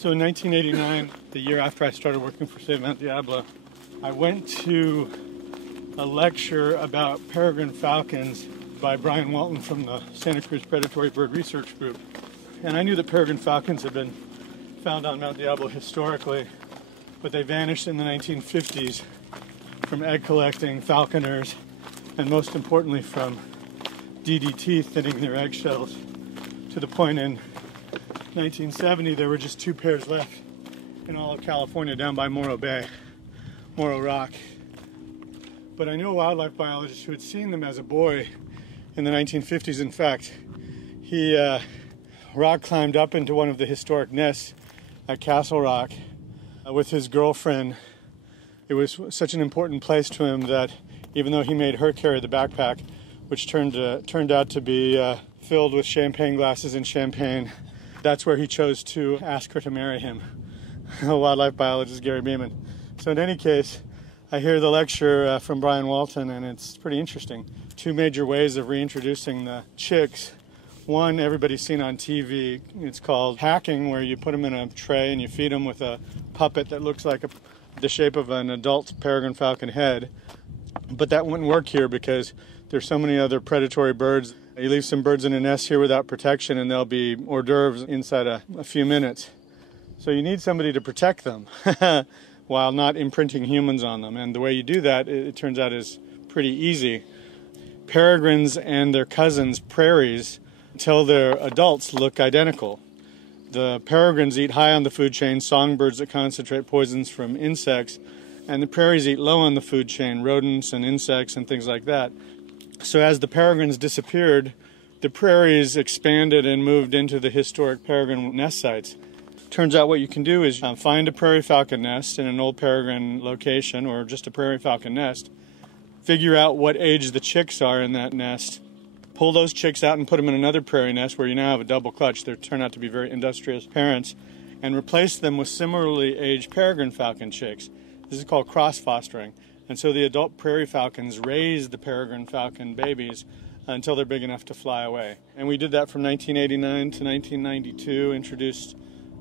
So in 1989, the year after I started working for Save Mount Diablo, I went to a lecture about peregrine falcons by Brian Walton from the Santa Cruz Predatory Bird Research Group. And I knew that peregrine falcons had been found on Mount Diablo historically, but they vanished in the 1950s from egg collecting falconers, and most importantly from DDT thinning their eggshells, to the point in 1970 there were just 2 pairs left in all of California down by Morro Bay, Morro Rock. But I knew a wildlife biologist who had seen them as a boy in the 1950s. In fact, he rock climbed up into one of the historic nests at Castle Rock with his girlfriend. It was such an important place to him that even though he made her carry the backpack, which turned out to be filled with champagne glasses and champagne, that's where he chose to ask her to marry him, wildlife biologist Gary Beeman. So in any case, I hear the lecture from Brian Walton, and it's pretty interesting. 2 major ways of reintroducing the chicks. One, everybody's seen on TV. It's called hacking, where you put them in a tray and you feed them with a puppet that looks like the shape of an adult peregrine falcon head. But that wouldn't work here because there's so many other predatory birds. You leave some birds in a nest here without protection and they'll be hors d'oeuvres inside a few minutes. So you need somebody to protect them while not imprinting humans on them. And the way you do that, it turns out, is pretty easy. Peregrines and their cousins, prairies, until they're adults, look identical. The peregrines eat high on the food chain, songbirds that concentrate poisons from insects, and the prairies eat low on the food chain, rodents and insects and things like that. So as the peregrines disappeared, the prairies expanded and moved into the historic peregrine nest sites. Turns out what you can do is find a prairie falcon nest in an old peregrine location, or just a prairie falcon nest, figure out what age the chicks are in that nest, pull those chicks out and put them in another prairie nest where you now have a double clutch. They turn out to be very industrious parents, and replace them with similarly aged peregrine falcon chicks. This is called cross-fostering. And so the adult prairie falcons raise the peregrine falcon babies until they're big enough to fly away. And we did that from 1989 to 1992, introduced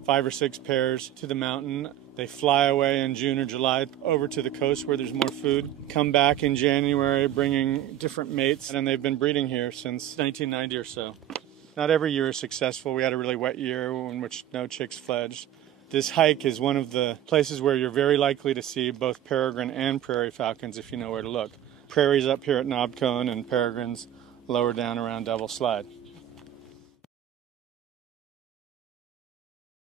5 or 6 pairs to the mountain. They fly away in June or July over to the coast where there's more food, come back in January bringing different mates, and they've been breeding here since 1990 or so. Not every year is successful. We had a really wet year in which no chicks fledged. This hike is one of the places where you're very likely to see both peregrine and prairie falcons if you know where to look. Prairies up here at Knob Cone and peregrines lower down around Devil Slide.